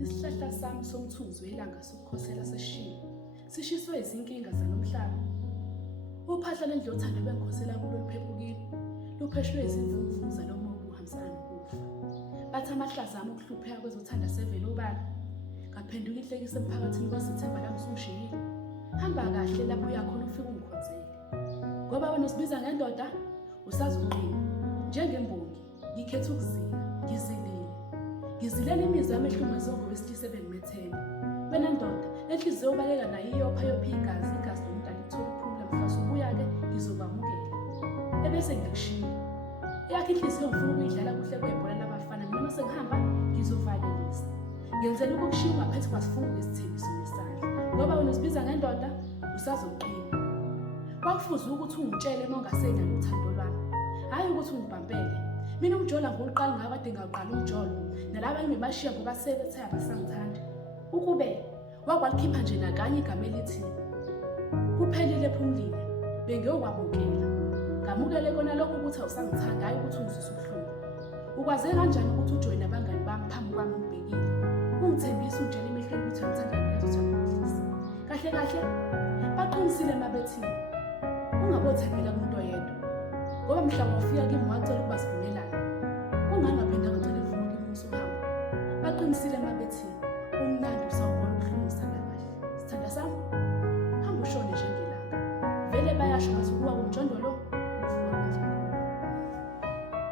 Isihlahla sami somthunzi welanga sokukhosela sesishiwe, sishiswe izinkinga zanomhlaba. Uphahla lendlu yothando bengikhosela kulo luphephukile, lupheshwe izimvumvumu zalomo okuhambisana nokufa. Bathi amahlazo ami okuhlupheka kwezothanda sevele ubala, ngaphenduka inhlekisa emphakathini kwasithemba lami usungishiyile. Hamba kahle lapho uyakhona ufike ungikhonzele, ngoba wena usibiza ngendoda usazoqina. Njengembongi ngikhetha ukuzila, ngizilele imizwa yami ehlumezwe ngowesilisa ebengimethemba. Wena ndoda enhliziyo obaleka nayo iyopha igazi lomntana lithola ukuphumula mhlaso ubuya-ke ngizokwamukela ebese ngikushiyile. Eyakho inhliziyo ngifuna ukuyidlala kuhle kwebhola labafana, noma sengihamba ngizovalelisa. Ngenzela ukukushiya ungaphethe kwasifungo ngesithembiso ngesandla, ngoba wena usibiza ngendoda usazoqina. Kwakufuze ukuthi ungitshele uma ungasenalo uthando lwami, hhayi ukuthi ungibhampele. Mina umjola ngoliqala ngakade ngawuqala umjolo, nalaba engibashiya ngoba sebethe abasangithanda. Ukube wakwalikhipha nje nakanye igama elithi kuphelile Phumlile, bengiyokwamukela. Ngamukele kona lokho ukuthi awusangithanda, hhayi ukuthi ungizwise ubuhlungu. Ukwaze kanjani ukuthi ujoyine abangani bami phambi kwami ngibhekile, ungithembisa ungitshela emehlweni ukuthi angithanda ngezothokozisa. Kahle kahle baqinisile mabethi ungabothembela kumuntu oyedwa, ngoba mhlawumbe ufika kimi wacela ukuba sivumelane. Kungani ngaphinda ngacela ivumo kimi usuhamba? Baqinisile mabethi umnandi usawubona ubuhlungu sithanda kahle. Sithanda sami, hamba ushone njengelanga. Vele bayasho bathi ukuwa komjondolo